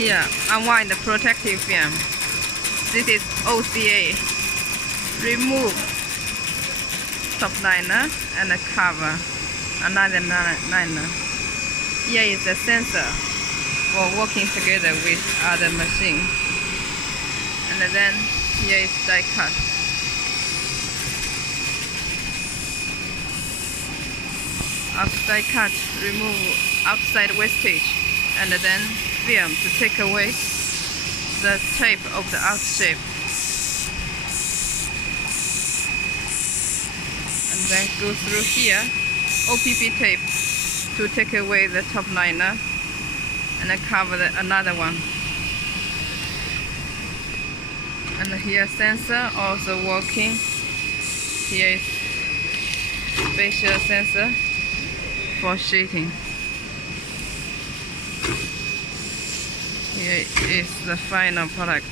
Here, unwind the protective film. This is OCA. Remove top liner and the cover another liner. Here is the sensor for working together with other machine. And then here is die cut. After die cut, remove outside wastage and then film to take away the tape of the out shape. And then go through here, OPP tape to take away the top liner and then cover another one. And here sensor also working. Here is spatial sensor for sheeting. Here is the final product.